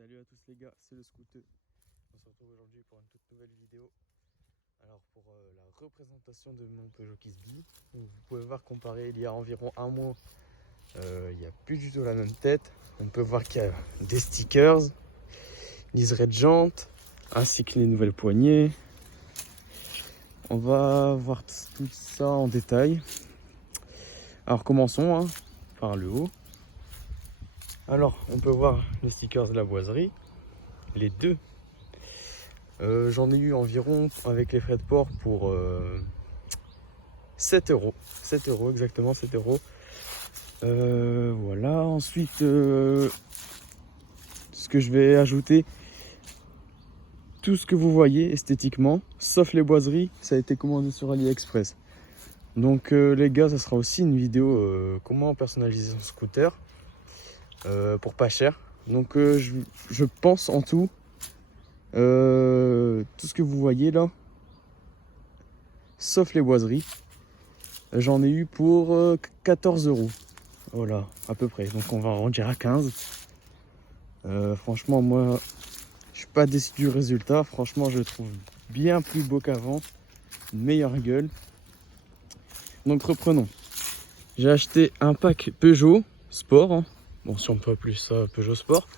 Salut à tous les gars, c'est le Scooter. On se retrouve aujourd'hui pour une toute nouvelle vidéo. Alors pour la représentation de mon Peugeot Kisby, vous pouvez voir comparé il y a environ un mois, il n'y a plus du tout la même tête. On peut voir qu'il y a des stickers, liseré de jantes, ainsi que les nouvelles poignées. On va voir tout ça en détail. Alors commençons par le haut. Alors on peut voir les stickers de la boiserie, les deux. J'en ai eu environ avec les frais de port pour 7 euros. 7 euros, exactement 7 euros. Voilà, ensuite ce que je vais ajouter, tout ce que vous voyez esthétiquement, sauf les boiseries, ça a été commandé sur AliExpress. Donc les gars, ça sera aussi une vidéo comment personnaliser son scooter pour pas cher. Donc je pense en tout, tout ce que vous voyez là, sauf les boiseries, j'en ai eu pour 14 euros. Voilà, à peu près. Donc on va arrondir à 15. Franchement, moi, je suis pas déçu du résultat. Franchement, je le trouve bien plus beau qu'avant. Une meilleure gueule. Donc reprenons. J'ai acheté un pack Peugeot Sport. Bon, si on peut appeler ça Peugeot Sport.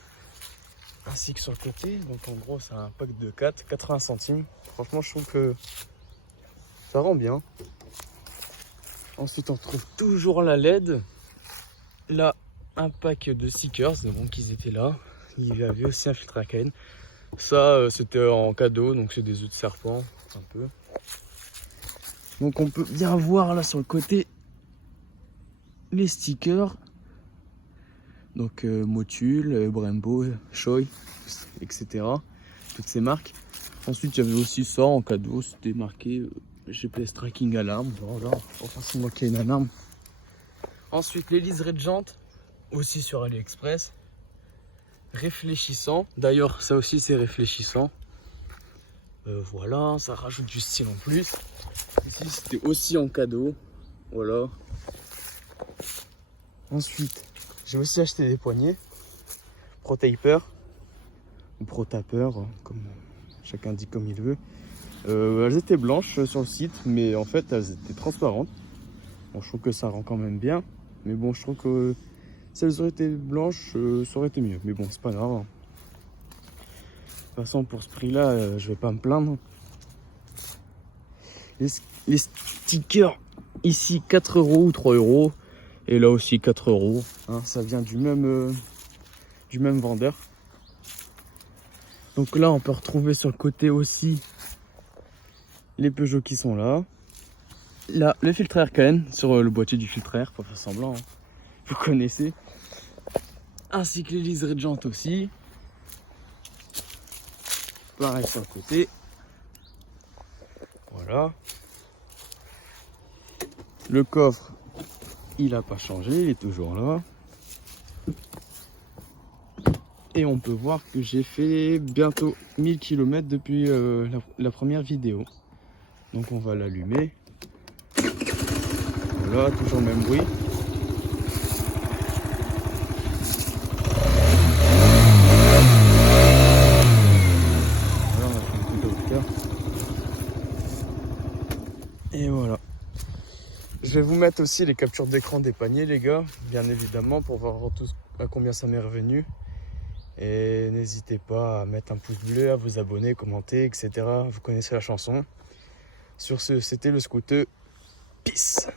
Ainsi que sur le côté. Donc en gros, c'est un pack de 4, 80 centimes. Franchement, je trouve que ça rend bien. Ensuite, on retrouve toujours la LED. Là, un pack de stickers. Donc ils étaient là. Il y avait aussi un filtre à KN. Ça, c'était en cadeau. Donc c'est des œufs de serpent. Un peu. Donc on peut bien voir là sur le côté les stickers. Donc Motul, Brembo, Choi, etc. Toutes ces marques. Ensuite il y avait aussi ça en cadeau. C'était marqué GPS Tracking Alarme. Voilà, pas forcément qu'il y ait une alarme. Ensuite les liserés de jantes. Aussi sur AliExpress. Réfléchissant. D'ailleurs ça aussi c'est réfléchissant. Voilà, ça rajoute du style en plus. Ici c'était aussi en cadeau. Voilà. Ensuite, j'ai aussi acheté des poignées Pro Taper ou Pro Taper, comme chacun dit comme il veut. Elles étaient blanches sur le site, mais en fait elles étaient transparentes. Bon, je trouve que ça rend quand même bien, mais bon, je trouve que si elles auraient été blanches, ça aurait été mieux. Mais bon, c'est pas grave. De toute façon, pour ce prix-là, je vais pas me plaindre. Les stickers ici 4 euros ou 3 euros. Et là aussi 4 euros. Ça vient du même vendeur. Donc là, on peut retrouver sur le côté aussi les Peugeot qui sont là. Là, le filtre air KN sur le boîtier du filtre air, pas faire semblant. Vous connaissez. Ainsi que les liserés de jantes aussi. Pareil sur le côté. Voilà. Le coffre, il n'a pas changé, il est toujours là. Et on peut voir que j'ai fait bientôt 1000 km depuis la première vidéo. Donc on va l'allumer. Voilà, toujours le même bruit. Voilà, on va faire un peu de hauteur. Et voilà. Je vais vous mettre aussi les captures d'écran des paniers, les gars, bien évidemment, pour voir à combien ça m'est revenu. Et n'hésitez pas à mettre un pouce bleu, à vous abonner, commenter, etc. Vous connaissez la chanson. Sur ce, c'était le Scooter. Peace.